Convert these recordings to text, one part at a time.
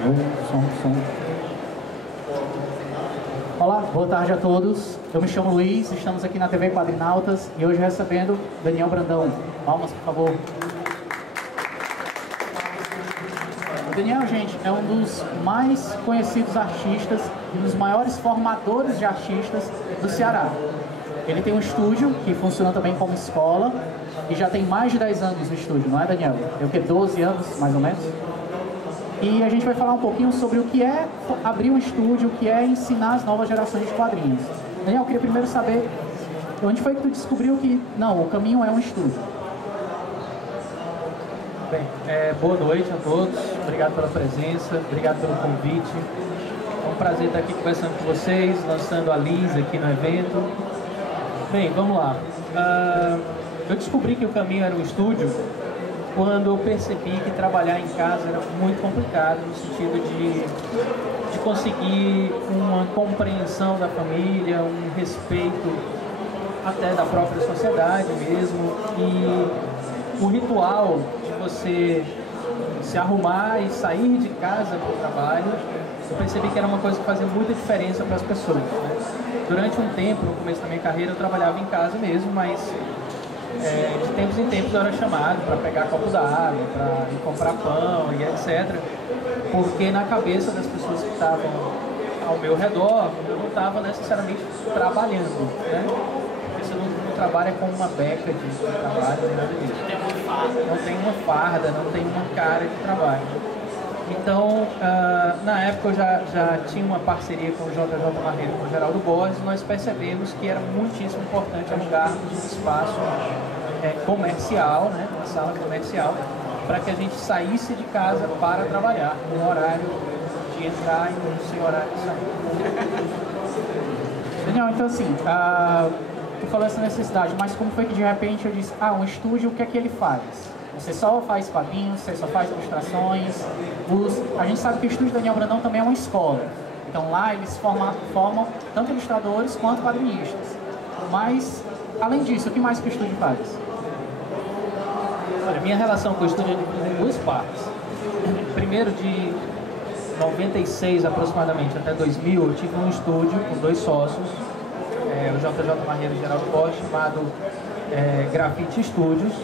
Som. Olá, boa tarde a todos. Eu me chamo Luiz, estamos aqui na TV Quadrinautas e hoje recebendo Daniel Brandão. Palmas, por favor. O Daniel, gente, é um dos mais conhecidos artistas e um dos maiores formadores de artistas do Ceará. Ele tem um estúdio que funciona também como escola e já tem mais de 10 anos no estúdio, não é, Daniel? Tem o quê? 12 anos, mais ou menos? E a gente vai falar um pouquinho sobre o que é abrir um estúdio, o que é ensinar as novas gerações de quadrinhos. Daniel, eu queria primeiro saber onde foi que tu descobriu que, não, o caminho é um estúdio? Bem, boa noite a todos, obrigado pela presença, obrigado pelo convite. É um prazer estar aqui conversando com vocês, lançando a Liz aqui no evento. Bem, vamos lá. Eu descobri que o caminho era um estúdio quando eu percebi que trabalhar em casa era muito complicado, no sentido de conseguir uma compreensão da família, um respeito até da própria sociedade mesmo, e o ritual de você se arrumar e sair de casa para o trabalho, eu percebi que era uma coisa que fazia muita diferença para as pessoas, né? Durante um tempo, no começo da minha carreira, eu trabalhava em casa mesmo, mas de tempos em tempos eu era chamado para pegar copo d'água, para ir comprar pão e etc. Porque na cabeça das pessoas que estavam ao meu redor, eu não estava necessariamente trabalhando, né? Porque você não trabalha com uma beca de trabalho, nem nada disso. Não tem uma farda, não tem uma cara de trabalho. Então, na época eu já tinha uma parceria com o JJ Marreiro e com o Geraldo Borges, e nós percebemos que era muitíssimo importante alugarmos um espaço comercial, né, uma sala comercial, para que a gente saísse de casa para trabalhar, com horário de entrar e sem horário de sair. Daniel, então assim, tu falou essa necessidade, mas como foi que de repente eu disse, um estúdio, o que é que ele faz? Você só faz quadrinhos, você só faz ilustrações. A gente sabe que o estúdio Daniel Brandão também é uma escola. Então lá eles formam tanto ilustradores quanto quadrinistas. Mas, além disso, o que mais que o estúdio faz? Olha, minha relação com o estúdio é dividida em duas partes. Primeiro, de 96 aproximadamente até 2000, eu tive um estúdio com 2 sócios, o JJ Marreiro e Geraldo Borges, chamado Grafite Studios.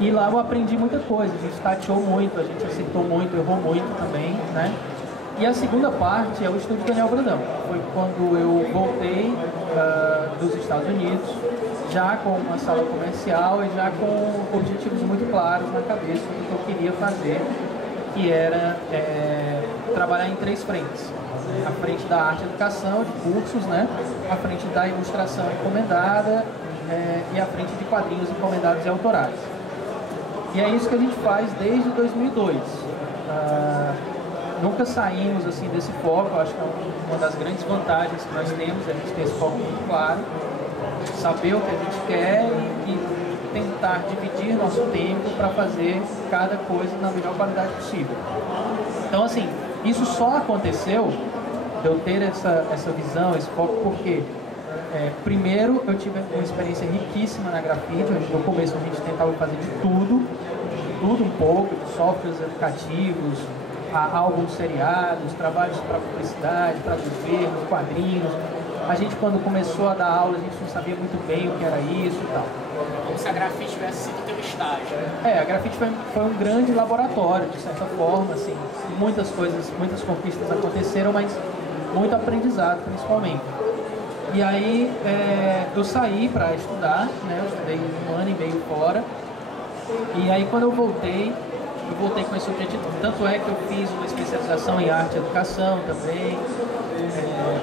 E lá eu aprendi muita coisa, a gente tateou muito, a gente acertou muito, errou muito também, né? E a segunda parte é o estúdio Daniel Brandão. Foi quando eu voltei dos Estados Unidos, já com uma sala comercial e já com objetivos muito claros na cabeça do que eu queria fazer, que era trabalhar em 3 frentes. A frente da arte e educação, de cursos, né? A frente da ilustração encomendada e a frente de quadrinhos encomendados e autorais. E é isso que a gente faz desde 2002. Nunca saímos assim desse foco. Eu acho que é uma das grandes vantagens que nós temos, a gente ter esse foco muito claro, saber o que a gente quer e tentar dividir nosso tempo para fazer cada coisa na melhor qualidade possível. Então, assim, isso só aconteceu de eu ter essa visão, esse foco, porque primeiro eu tive uma experiência riquíssima na grafite. No começo a gente tentava fazer de tudo um pouco, de softwares educativos, alguns seriados, trabalhos para publicidade, para governo, quadrinhos. A gente, quando começou a dar aula, a gente não sabia muito bem o que era isso e tal. Como se a grafite tivesse sido teu estágio. A grafite foi um grande laboratório, de certa forma, assim. Muitas coisas, muitas conquistas aconteceram, mas muito aprendizado, principalmente. E aí eu saí para estudar, né? Eu estudei 1 ano e meio fora. E aí quando eu voltei com esse objetivo. Tanto é que eu fiz uma especialização em arte e educação também,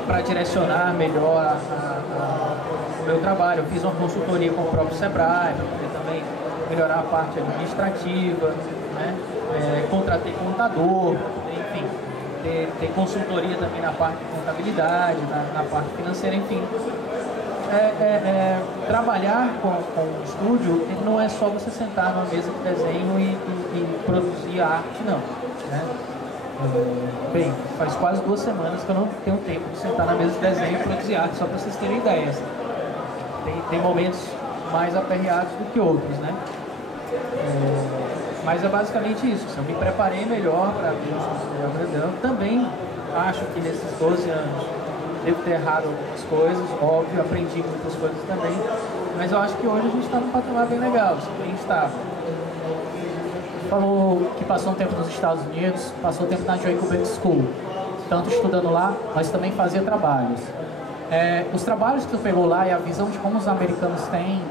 para direcionar melhor o meu trabalho. Eu fiz uma consultoria com o próprio Sebrae, para poder também melhorar a parte administrativa, né? Contratei contador, enfim, ter consultoria também na parte de contabilidade, na parte financeira, enfim. Trabalhar com o estúdio não é só você sentar numa mesa de desenho e produzir arte, não, né? Bem, faz quase 2 semanas que eu não tenho tempo de sentar na mesa de desenho e produzir arte, só para vocês terem ideia. Tem momentos mais aperreados do que outros, né? Mas é basicamente isso. Eu me preparei melhor para abrir o Instituto Grandão. Também acho que nesses 12 anos devo ter errado algumas coisas, óbvio, aprendi muitas coisas também. Mas eu acho que hoje a gente está num patamar bem legal, bem estável. Falou que passou um tempo nos Estados Unidos, passou tempo na Jacobin School, tanto estudando lá, mas também fazia trabalhos. Os trabalhos que tu pegou lá e a visão de como os americanos têm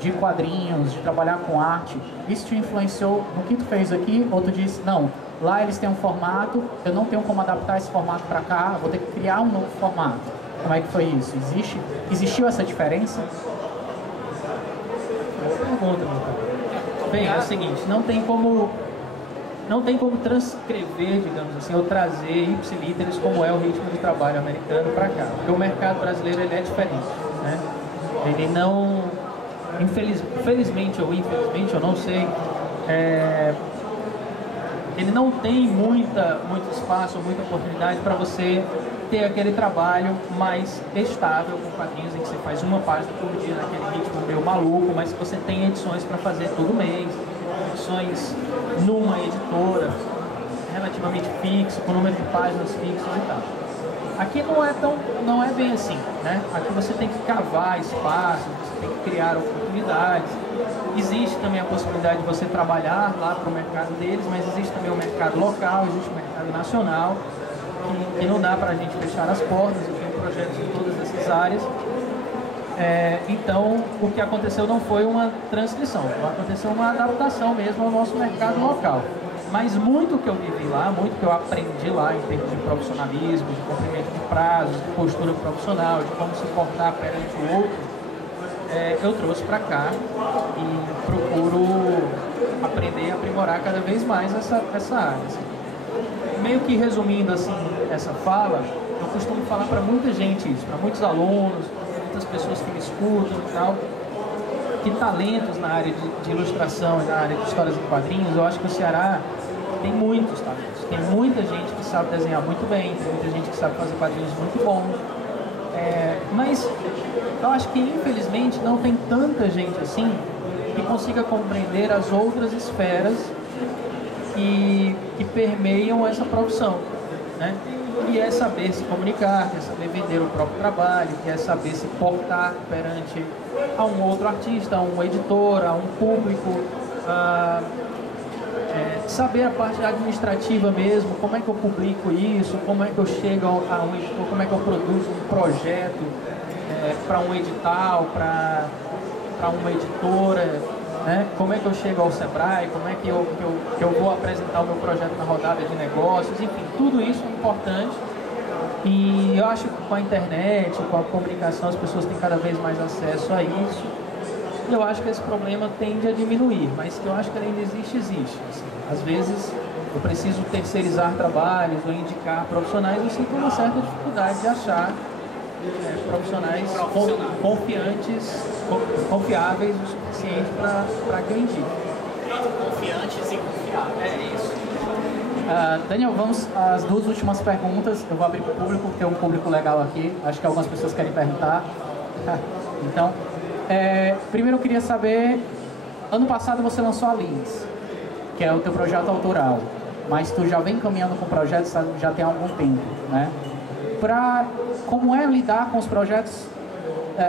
de quadrinhos, de trabalhar com arte, isso te influenciou no que tu fez aqui? Ou tu disse, não, lá eles têm um formato, eu não tenho como adaptar esse formato para cá, vou ter que criar um novo formato. Como é que foi isso? Existiu essa diferença? Boa pergunta, meu cara. Bem, é o seguinte, não tem como transcrever, digamos assim, ou trazer ipsilíteres como é o ritmo de trabalho americano para cá. Porque o mercado brasileiro ele é diferente, né? Ele não, infelizmente ou infelizmente, eu não sei, ele não tem muito espaço, muita oportunidade para você ter aquele trabalho mais estável com quadrinhos em que você faz uma página por dia naquele ritmo meio maluco, mas que você tem edições para fazer todo mês, edições numa editora relativamente fixa, com número de páginas fixas e tal. Aqui não é bem assim, né? Aqui você tem que cavar espaço, você tem que criar oportunidades. Existe também a possibilidade de você trabalhar lá para o mercado deles, mas existe também o mercado local, existe o mercado nacional, que não dá para a gente fechar as portas. Eu tenho projetos em todas essas áreas. Então, o que aconteceu não foi uma transcrição, aconteceu uma adaptação mesmo ao nosso mercado local. Mas muito que eu vivi lá, muito que eu aprendi lá em termos de profissionalismo, de cumprimento de prazos, de postura profissional, de como se portar perante o outro, eu trouxe para cá e procuro aprender e aprimorar cada vez mais essa área. Assim. Meio que resumindo assim essa fala, eu costumo falar para muita gente isso, para muitos alunos, muitas pessoas que me escutam e tal, que talentos na área de ilustração e na área de histórias em quadrinhos, eu acho que o Ceará tem muitos talentos. Tem muita gente que sabe desenhar muito bem, tem muita gente que sabe fazer quadrinhos muito bons. Mas eu acho que infelizmente não tem tanta gente assim que consiga compreender as outras esferas que permeiam essa profissão, né? Que é saber se comunicar, que é saber vender o próprio trabalho, que é saber se portar perante a um outro artista, a um editor, a um público, saber a parte administrativa mesmo, como é que eu publico isso, como é que eu chego a um editor, como é que eu produzo um projeto para um edital, para uma editora, né? Como é que eu chego ao Sebrae, como é que eu vou apresentar o meu projeto na rodada de negócios, enfim, tudo isso é importante. E eu acho que com a internet, com a comunicação, as pessoas têm cada vez mais acesso a isso. E eu acho que esse problema tende a diminuir, mas que eu acho que ele ainda existe. Assim. Às vezes eu preciso terceirizar trabalhos ou indicar profissionais, eu sinto uma certa dificuldade de achar profissionais confiáveis o suficiente para que eu indique. Confiantes e confiáveis. É isso. Daniel, vamos às duas últimas perguntas. Eu vou abrir para o público, porque tem um público legal aqui. Acho que algumas pessoas querem perguntar. Então, primeiro eu queria saber, ano passado você lançou a Lins, que é o teu projeto autoral, mas tu já vem caminhando com projetos já tem algum tempo, né? Como é lidar com os projetos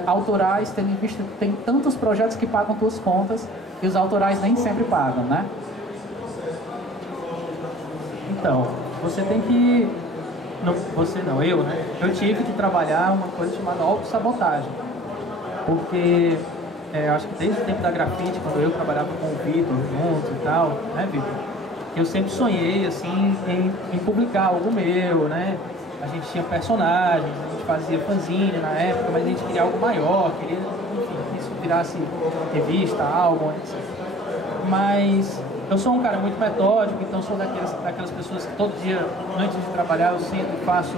autorais, tendo em vista que tem tantos projetos que pagam tuas contas e os autorais nem sempre pagam, né? Então, você tem que... Não, você não, eu, né? Eu tive que trabalhar uma coisa chamada autossabotagem. Porque eu acho que desde o tempo da grafite, quando eu trabalhava com o Vitor junto e tal, né, Vitor? Eu sempre sonhei, assim, em publicar algo meu, né? A gente tinha personagens, a gente fazia fanzine na época, mas a gente queria algo maior, queria, enfim, que isso virasse revista, álbum, etc. Mas eu sou um cara muito metódico, então sou daquelas pessoas que todo dia, antes de trabalhar, eu sento e faço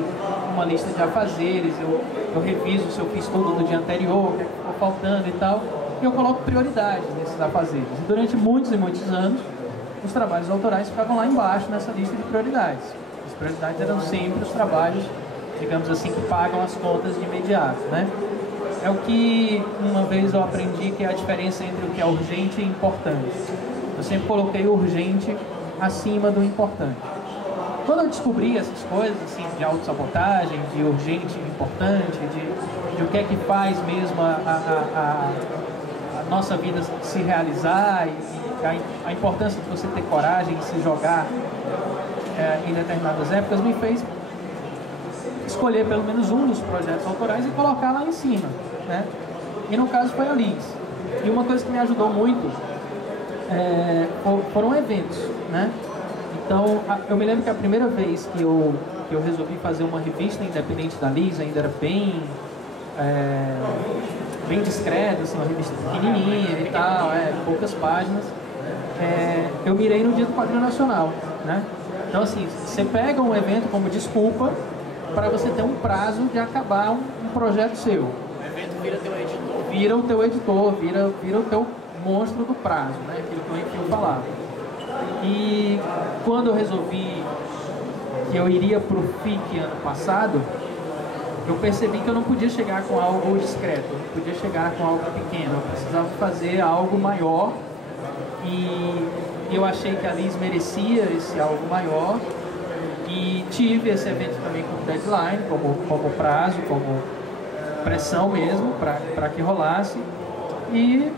uma lista de afazeres, eu reviso se eu fiz tudo do dia anterior, o que ficou faltando e tal, e eu coloco prioridades nesses afazeres. E durante muitos e muitos anos, os trabalhos autorais ficavam lá embaixo nessa lista de prioridades. As prioridades eram sempre os trabalhos, digamos assim, que pagam as contas de imediato, né? É o que uma vez eu aprendi, que é a diferença entre o que é urgente e importante. Eu sempre coloquei o urgente acima do importante. Quando eu descobri essas coisas, assim, de autossabotagem, de urgente e importante, de o que é que faz mesmo a nossa vida se realizar e a importância de você ter coragem de se jogar em determinadas épocas, me fez escolher pelo menos um dos projetos autorais e colocar lá em cima, né? E no caso foi a Liz. E uma coisa que me ajudou muito foram eventos, né? Então, eu me lembro que a primeira vez que eu resolvi fazer uma revista independente da Liz, ainda era bem discreta, assim, uma revista pequenininha e tal, poucas páginas, eu mirei no Dia do Quadrinho Nacional, né? Então, assim, você pega um evento como desculpa para você ter um prazo de acabar um projeto seu. O evento vira teu editor. Vira o teu editor, vira o teu monstro do prazo, né? Aquilo que o Enfio falava. E quando eu resolvi que eu iria para o FIC ano passado, eu percebi que eu não podia chegar com algo discreto, eu não podia chegar com algo pequeno, eu precisava fazer algo maior e eu achei que a Liz merecia esse algo maior e tive esse evento também como deadline, como prazo, como pressão mesmo para que rolasse e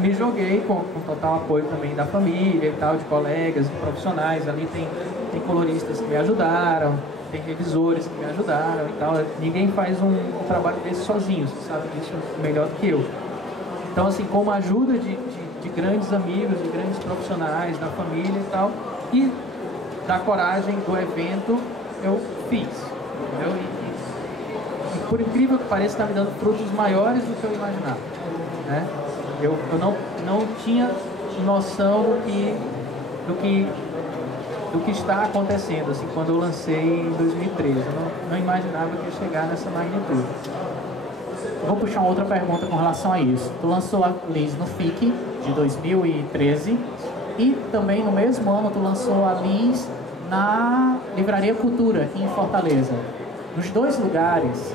me joguei com total apoio também da família e tal, de colegas, de profissionais. Ali tem coloristas que me ajudaram, tem revisores que me ajudaram e tal. Ninguém faz um trabalho desse sozinho, você sabe disso melhor do que eu. Então, assim, com a ajuda de grandes amigos, de grandes profissionais, da família e tal, e da coragem do evento, eu fiz, entendeu? E por incrível que pareça, está me dando frutos maiores do que eu imaginava, né? Eu não tinha noção do que está acontecendo, assim, quando eu lancei em 2013. Eu não imaginava que ia chegar nessa magnitude. Vou puxar uma outra pergunta com relação a isso. Tu lançou a Liz no FIC de 2013 e também no mesmo ano tu lançou a Liz na Livraria Cultura, em Fortaleza. Nos dois lugares,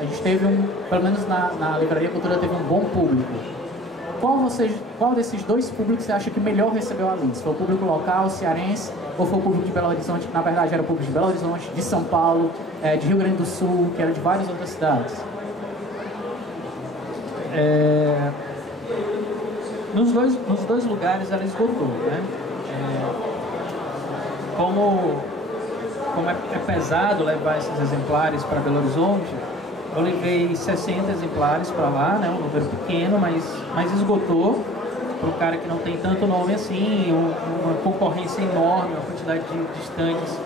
a gente teve pelo menos na Livraria Cultura teve um bom público. Qual desses dois públicos você acha que melhor recebeu a Liz? Foi o público local, cearense, ou foi o público de Belo Horizonte, que na verdade era o público de Belo Horizonte, de São Paulo, de Rio Grande do Sul, que era de várias outras cidades? Nos dois lugares ela esgotou, né? Como é pesado levar esses exemplares para Belo Horizonte, eu levei 60 exemplares para lá, né? Um número pequeno, mas esgotou. Para um cara que não tem tanto nome assim, uma concorrência enorme, uma quantidade de estantes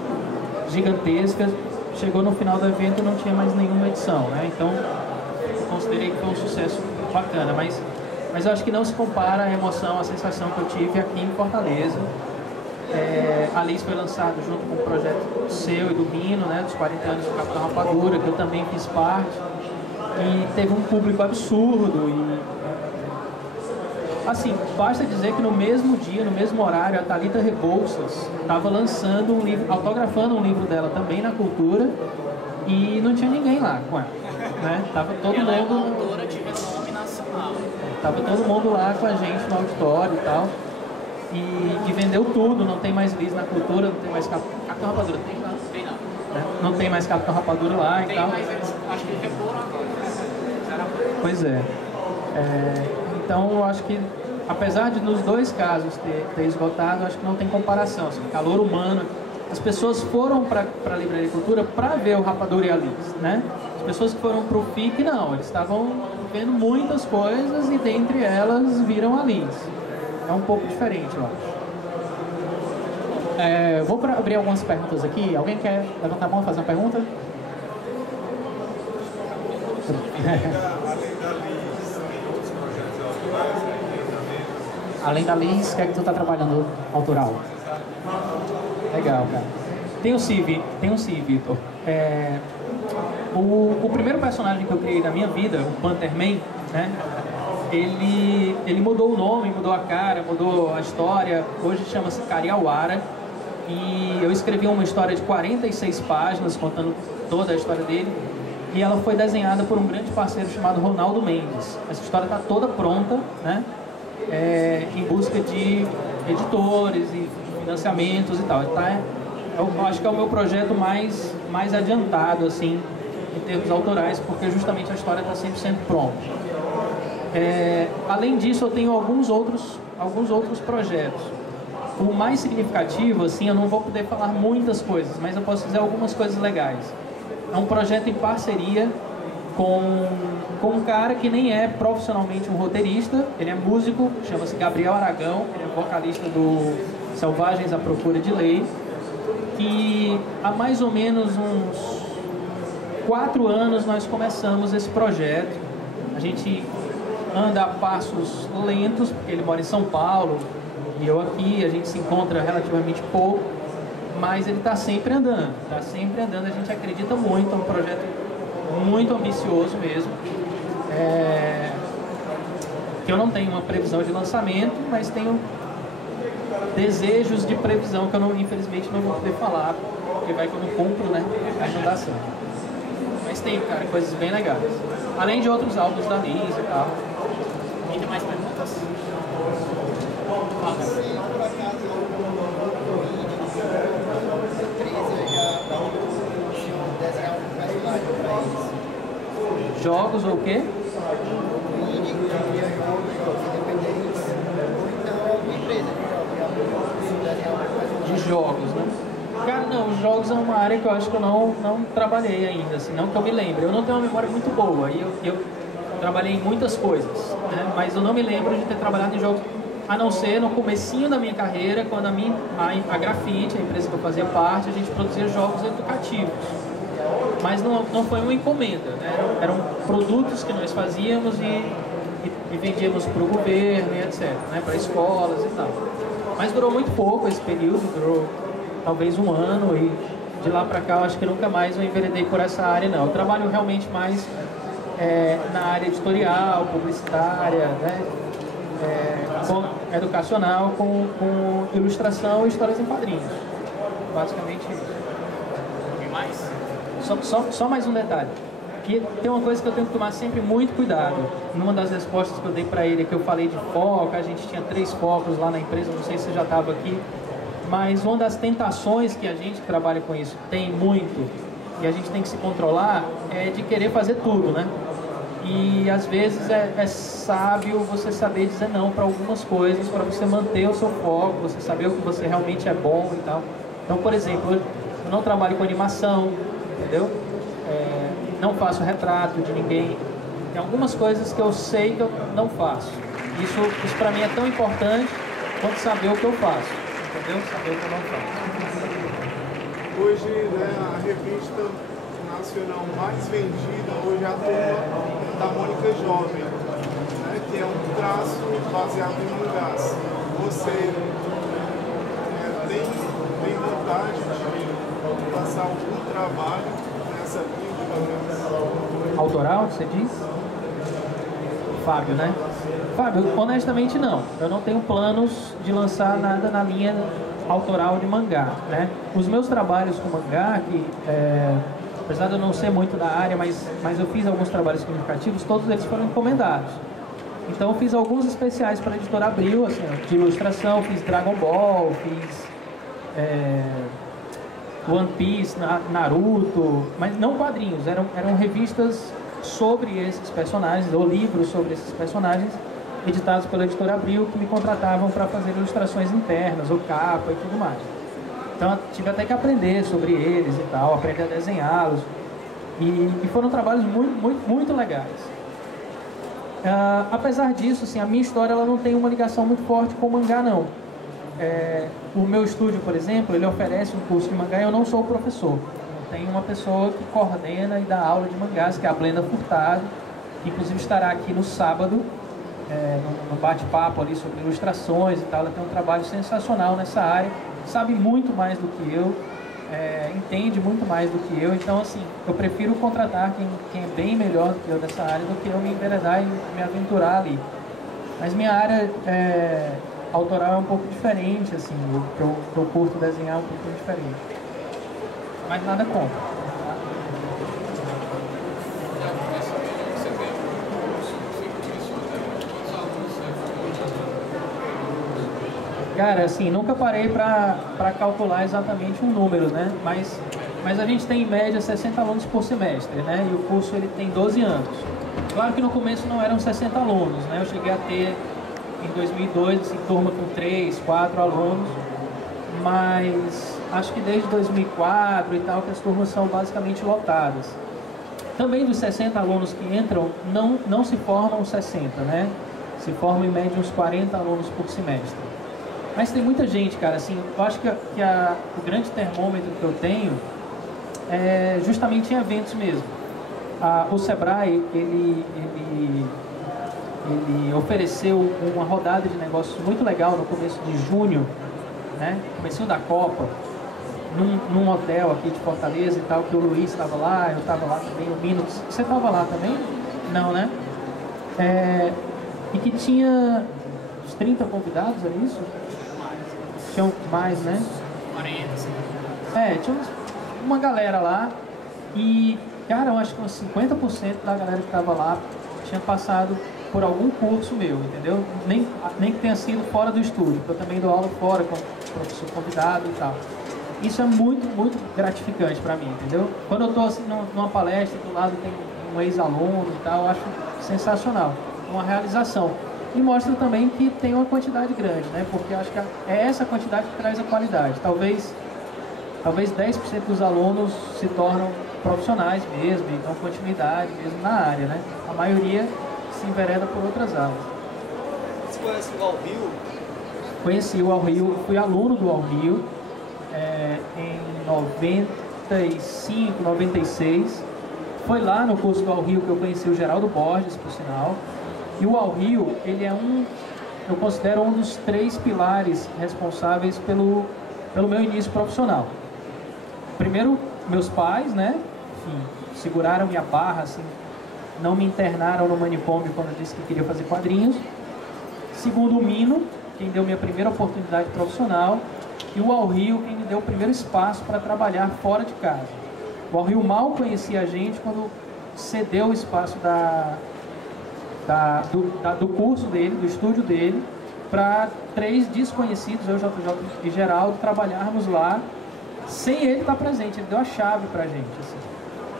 gigantescas. Chegou no final do evento e não tinha mais nenhuma edição, né? Então, eu considerei que foi um sucesso bacana, mas eu acho que não se compara a emoção, a sensação que eu tive aqui em Fortaleza. A Liz foi lançada junto com o projeto seu e do Rino, né, dos 40 anos do Capitão Rapadura, que eu também fiz parte, e teve um público absurdo. E assim, basta dizer que no mesmo dia, no mesmo horário, a Thalita Rebouças estava lançando um livro, autografando um livro dela também na Cultura, e não tinha ninguém lá com ela, né? Tava todo ela mundo. É uma autora de renome nacional. Tava todo mundo lá com a gente no auditório e tal. E vendeu tudo, não tem mais Liz na Cultura, não tem mais Capitão Rapadura, tem lá? Tem não. Né? Não tem mais Capitão Rapadura lá e Tem, tal. mas eles, acho que reforam agora. Pois é. Então eu acho que, apesar de nos dois casos ter esgotado, acho que não tem comparação. Assim, calor humano. As pessoas foram para a Livraria Cultura para ver o Rapadura e a Liz, né? As pessoas que foram para o FIC, não. Eles estavam vendo muitas coisas e dentre elas viram a Liz. É um pouco diferente, eu acho. Vou abrir algumas perguntas aqui. Alguém quer levantar a mão e fazer uma pergunta? Além da Liz, o que é que tu está trabalhando autoral? Legal, cara. Tem um si, Vitor. O primeiro personagem que eu criei na minha vida, o Pantherman, né? Ele mudou o nome, mudou a cara, mudou a história. Hoje chama-se Cariauara. E eu escrevi uma história de 46 páginas, contando toda a história dele. E ela foi desenhada por um grande parceiro chamado Ronaldo Mendes. Essa história está toda pronta, né? em busca de editores e financiamentos e tal. Eu acho que é o meu projeto mais adiantado, assim, em termos autorais, porque justamente a história está 100% pronta. Além disso, eu tenho alguns outros projetos. O mais significativo, assim, eu não vou poder falar muitas coisas, mas eu posso dizer algumas coisas legais. É um projeto em parceria com um cara que nem é profissionalmente um roteirista, ele é músico, chama-se Gabriel Aragão, ele é vocalista do Selvagens à Procura de Lei, que há mais ou menos uns 4 anos nós começamos esse projeto. A gente anda a passos lentos, porque ele mora em São Paulo e eu aqui, a gente se encontra relativamente pouco, mas ele está sempre andando, a gente acredita muito, é um projeto muito ambicioso mesmo, que eu não tenho uma previsão de lançamento, mas tenho desejos de previsão que eu infelizmente não vou poder falar, porque vai que eu não cumpro, né? Aí não dá certo. Mas tem, cara, coisas bem legais. Além de outros álbuns da Liz e tal. E tem mais perguntas? Jogos ou o quê? De jogos, né? Cara, não, os jogos é uma área que eu acho que eu não trabalhei ainda, assim, não que eu me lembre. Eu não tenho uma memória muito boa, e eu trabalhei em muitas coisas, né? Mas eu não me lembro de ter trabalhado em jogos, a não ser no comecinho da minha carreira, quando a Grafite, a empresa que eu fazia parte, a gente produzia jogos educativos. Mas não foi uma encomenda, né? Eram produtos que nós fazíamos e vendíamos para o governo e etc, né? Para escolas e tal. Mas durou muito pouco esse período, durou talvez 1 ano, e de lá para cá eu acho que nunca mais eu enveredei por essa área, não. Eu trabalho realmente mais na área editorial, publicitária, né? Educacional, com ilustração e histórias em quadrinhos. Basicamente isso. E mais? Só mais um detalhe. Que tem uma coisa que eu tenho que tomar sempre muito cuidado. Numa das respostas que eu dei para ele, que eu falei de foco, a gente tinha 3 focos lá na empresa, não sei se você já estava aqui, mas uma das tentações que a gente que trabalha com isso tem muito, e a gente tem que se controlar, é de querer fazer tudo, né? E às vezes é sábio você saber dizer não para algumas coisas, para você manter o seu foco, você saber o que você realmente é bom e tal. Então, por exemplo, eu não trabalho com animação, entendeu? Não faço retrato de ninguém. Tem algumas coisas que eu sei que eu não faço. Isso para mim é tão importante quanto saber o que eu faço, entendeu? Saber o que eu não faço. Hoje, né, a revista nacional mais vendida hoje é a Turma da Mônica Jovem, né, que é um traço baseado em mangás. Você tem vontade de passar algum trabalho nessa vida? Autoral, você diz? Fábio, né? Fábio, honestamente não. Eu não tenho planos de lançar nada na linha autoral de mangá, né? Os meus trabalhos com mangá, que apesar de eu não ser muito da área, mas eu fiz alguns trabalhos significativos, todos eles foram encomendados. Então eu fiz alguns especiais para a Editora Abril, assim, de ilustração, fiz Dragon Ball, fiz One Piece, Naruto, mas não quadrinhos, eram revistas sobre esses personagens, ou livros sobre esses personagens, editados pela Editora Abril, que me contratavam para fazer ilustrações internas, ou capa e tudo mais. Então eu tive até que aprender sobre eles e tal, aprender a desenhá-los, e foram trabalhos muito legais. Apesar disso, assim, a minha história ela não tem uma ligação muito forte com o mangá, não. O meu estúdio, por exemplo, ele oferece um curso de mangá e eu não sou o professor. Tem uma pessoa que coordena e dá aula de mangás, que é a Blenda Furtado, que inclusive estará aqui no sábado, no bate-papo ali sobre ilustrações e tal. Ela tem um trabalho sensacional nessa área, sabe muito mais do que eu, entende muito mais do que eu. Então, assim, eu prefiro contratar quem é bem melhor do que eu nessa área do que eu me enveredar e me aventurar ali. Mas minha área autoral é um pouco diferente, assim, o que eu curto desenhar é um pouco diferente. Mas nada contra. Cara, assim, nunca parei para calcular exatamente um número, né? Mas a gente tem em média 60 alunos por semestre, né? E o curso ele tem 12 anos. Claro que no começo não eram 60 alunos, né? Eu cheguei a ter em 2002, assim, turma com 3, 4 alunos, mas acho que desde 2004 e tal que as turmas são basicamente lotadas. Também dos 60 alunos que entram, não se formam 60, né? Se formam em média uns 40 alunos por semestre. Mas tem muita gente, cara, assim, eu acho que o grande termômetro que eu tenho é justamente em eventos mesmo. O Sebrae, ele ofereceu uma rodada de negócios muito legal no começo de junho, né? Comecinho da Copa, num hotel aqui de Fortaleza e tal, que o Luiz estava lá, eu estava lá também, o Mino. Você estava lá também? Não, né? E que tinha uns 30 convidados, é isso? Tinham mais, né? 40, assim. Tinha uma galera lá e, cara, eu acho que uns 50% da galera que estava lá tinha passado por algum curso meu, entendeu? Nem que tenha sido fora do estúdio, porque eu também dou aula fora com professor convidado e tal. Isso é muito, muito gratificante para mim, entendeu? Quando eu estou assim numa palestra, do lado tem um ex-aluno e tal, eu acho sensacional, uma realização. E mostra também que tem uma quantidade grande, né? Porque eu acho que é essa quantidade que traz a qualidade. Talvez 10% dos alunos se tornam profissionais mesmo, e dão continuidade mesmo na área, né? A maioria se envereda por outras áreas. Você conhece o Al Rio? Conheci o Al Rio, fui aluno do Al Rio em 95, 96. Foi lá no curso do Al Rio que eu conheci o Geraldo Borges, por sinal. E o Al Rio, ele eu considero um dos 3 pilares responsáveis pelo meu início profissional. Primeiro, meus pais, né? Enfim, seguraram minha barra, assim, não me internaram no manicômio quando eu disse que queria fazer quadrinhos. Segundo, o Mino, quem deu minha primeira oportunidade profissional. E o Al Rio, quem me deu o primeiro espaço para trabalhar fora de casa. O Al Rio mal conhecia a gente quando cedeu o espaço do curso dele, do estúdio dele, para 3 desconhecidos, eu, JJ e Geraldo, trabalharmos lá sem ele estar presente. Ele deu a chave para a gente, assim.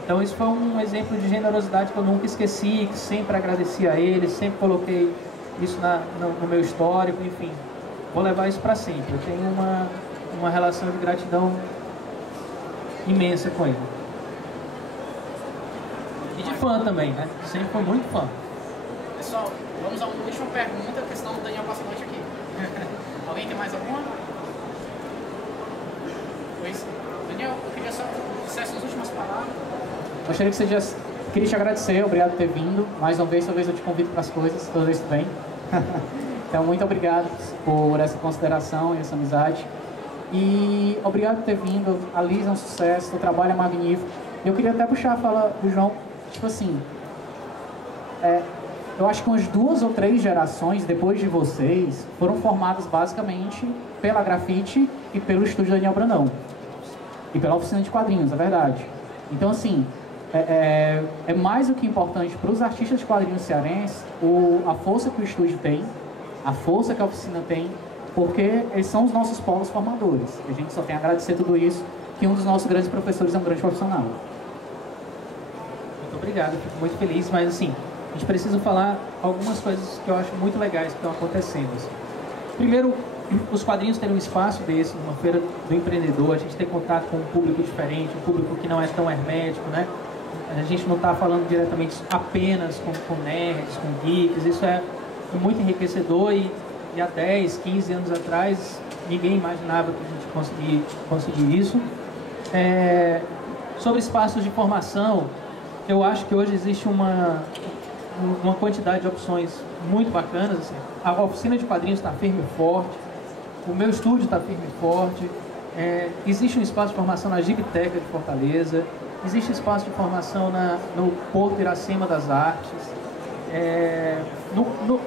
Então isso foi um exemplo de generosidade que eu nunca esqueci, que sempre agradeci a ele, sempre coloquei isso no meu histórico, enfim. Vou levar isso para sempre. Eu tenho uma relação de gratidão imensa com ele. E de fã também, né? Sempre foi muito fã. Pessoal, vamos a uma última pergunta, porque senão o Daniel passa a noite aqui. Alguém tem mais alguma? Pois, Daniel, eu queria só que você dissesse as últimas palavras. Gostaria que você queria te agradecer, obrigado por ter vindo. Mais uma vez, talvez eu te convido para as coisas, toda vez que vem. Então, muito obrigado por essa consideração e essa amizade. E obrigado por ter vindo. A Liz é um sucesso, o trabalho é magnífico. Eu queria até puxar a fala do João, tipo assim, eu acho que umas 2 ou 3 gerações depois de vocês foram formadas basicamente pela Grafite e pelo estúdio Daniel Brandão. E pela oficina de quadrinhos, é verdade. Então, assim, é mais do que importante para os artistas de quadrinhos cearenses a força que o estúdio tem, a força que a oficina tem, porque eles são os nossos polos formadores. A gente só tem a agradecer tudo isso, que um dos nossos grandes professores é um grande profissional. Muito obrigado, fico muito feliz, mas assim, a gente precisa falar algumas coisas que eu acho muito legais que estão acontecendo. Assim. Primeiro, os quadrinhos terem um espaço desse, numa feira do empreendedor, a gente ter contato com um público diferente, um público que não é tão hermético, né? A gente não está falando diretamente apenas com nerds, com geeks, isso é muito enriquecedor e há 10, 15 anos atrás ninguém imaginava que a gente conseguir isso. Sobre espaços de formação, eu acho que hoje existe uma quantidade de opções muito bacanas. Assim. A oficina de quadrinhos está firme e forte, o meu estúdio está firme e forte, existe um espaço de formação na Gibiteca de Fortaleza, existe espaço de formação no Porto Iracema das Artes,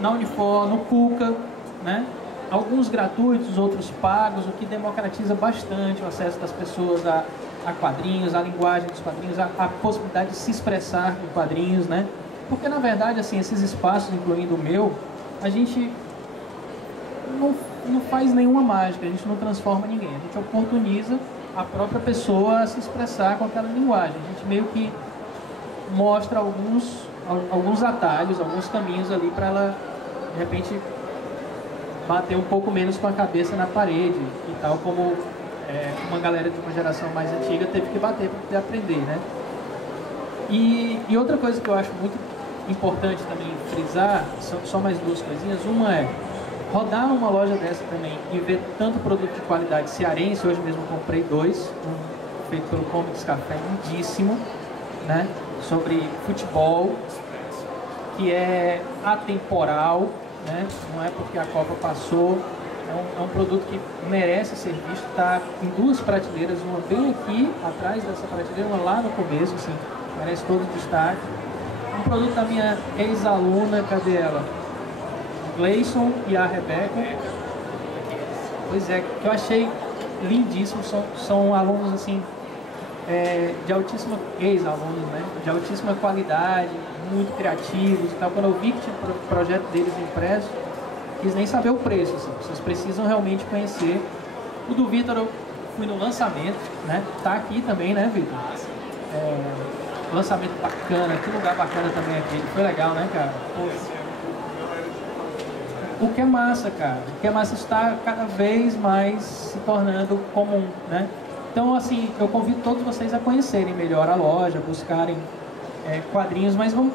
na Unifor, no Cuca, né? Alguns gratuitos, outros pagos, o que democratiza bastante o acesso das pessoas a quadrinhos, a linguagem dos quadrinhos, a possibilidade de se expressar em quadrinhos, né? Porque, na verdade, assim, esses espaços, incluindo o meu, a gente não não faz nenhuma mágica, a gente não transforma ninguém, a gente oportuniza a própria pessoa a se expressar com aquela linguagem. A gente meio que mostra alguns atalhos, alguns caminhos ali para ela, de repente, bater um pouco menos com a cabeça na parede e tal, como uma galera de uma geração mais antiga teve que bater para poder aprender, né? E outra coisa que eu acho muito importante também frisar, só mais duas coisinhas. Uma é rodar numa loja dessa também e ver tanto produto de qualidade cearense. Hoje mesmo comprei dois, um feito pelo Comics Café, lindíssimo, né? Sobre futebol, que é atemporal, né? Não é porque a Copa passou. É um produto que merece ser visto. Está em duas prateleiras, uma bem aqui atrás dessa prateleira, uma lá no começo, assim, merece todo o destaque. Um produto da minha ex-aluna, cadê ela? Gleison e a Rebeca. Pois é, que eu achei lindíssimo. São alunos assim, de altíssima, ex-alunos, né? De altíssima qualidade, muito criativos e tal. Quando eu vi que tinha o projeto deles impresso, quis nem saber o preço, assim. Vocês precisam realmente conhecer. O do Vitor eu fui no lançamento, né? Tá aqui também, né, Vitor? Lançamento bacana, que lugar bacana também aqui. Foi legal, né, cara? Pô. O que é massa, cara. O que é massa está cada vez mais se tornando comum, né? Então, assim, eu convido todos vocês a conhecerem melhor a loja, buscarem quadrinhos, mas não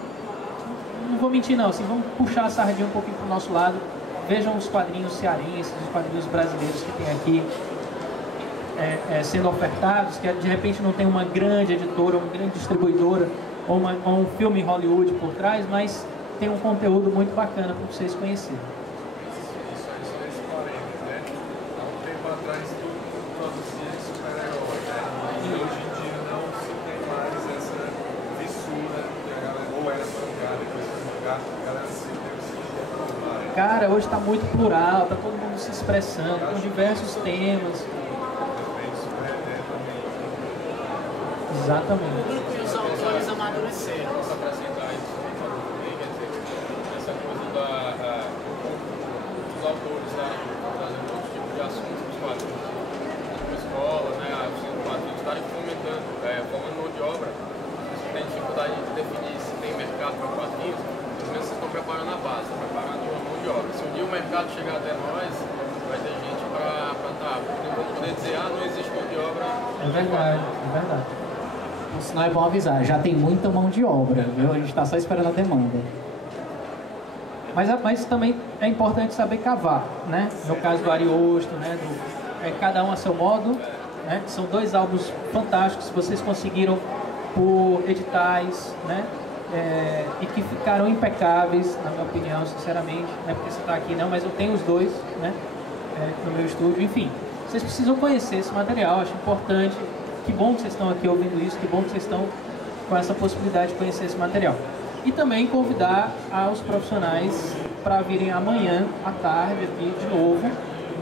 vou mentir não, assim, vamos puxar a sardinha um pouquinho pro nosso lado. Vejam os quadrinhos cearenses, os quadrinhos brasileiros que tem aqui sendo ofertados, que de repente não tem uma grande editora, uma grande distribuidora ou um filme Hollywood por trás, mas tem um conteúdo muito bacana para vocês conhecerem. Isso nesse parênteses, né? Há um tempo atrás tu produzia super-herói, né? E hoje em dia não se tem mais essa fissura que a galera, ou era mangá, depois foi mangá, a galera se deu esse. Cara, hoje está muito plural, está todo mundo se expressando com diversos temas. Exatamente. E os autores amadureceram. Para acrescentar isso também, quer dizer, essa coisa dos autores trazendo outros tipos de assuntos para os quadrinhos, na escola, né, a oficina de quadrinhos, estarem fomentando, formando mão de obra. Se tem dificuldade de definir se tem mercado para quadrinhos, pelo menos vocês estão preparando a base, estão preparando uma mão de obra. Se um dia o mercado chegar até nós, vai ter gente para estar. Não vamos poder dizer, não existe mão de obra. É verdade, é verdade. O sinal é bom avisar, já tem muita mão de obra, viu? A gente está só esperando a demanda. Mas também é importante saber cavar, né? No caso do Ariosto, né? Cada um a seu modo, né? São dois álbuns fantásticos, vocês conseguiram por editais, né? E que ficaram impecáveis, na minha opinião, sinceramente. Não é porque você está aqui não, mas eu tenho os dois, né? No meu estúdio, enfim. Vocês precisam conhecer esse material, acho importante. Que bom que vocês estão aqui ouvindo isso, que bom que vocês estão com essa possibilidade de conhecer esse material. E também convidar os profissionais para virem amanhã à tarde aqui de novo.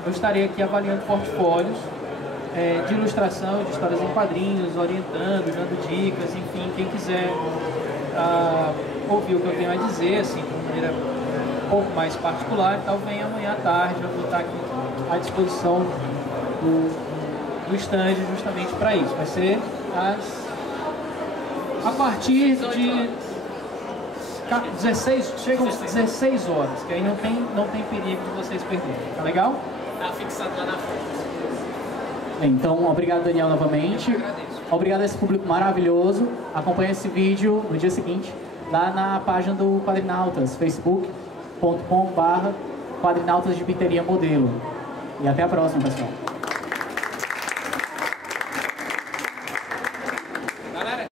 Eu estarei aqui avaliando portfólios de ilustração, de histórias em quadrinhos, orientando, dando dicas, enfim, quem quiser ouvir o que eu tenho a dizer, assim, de uma maneira um pouco mais particular, então venha amanhã à tarde, eu vou estar aqui à disposição do stand justamente para isso. Vai ser a partir de 16, chegam 16 horas, que aí não tem perigo de vocês perderem, tá legal? Tá fixado lá na frente. Bem, então, obrigado, Daniel, novamente. Obrigado a esse público maravilhoso. Acompanhe esse vídeo no dia seguinte, lá na página do Quadrinautas, facebook.com/Quadrinautas de Biteria Modelo. E até a próxima, pessoal.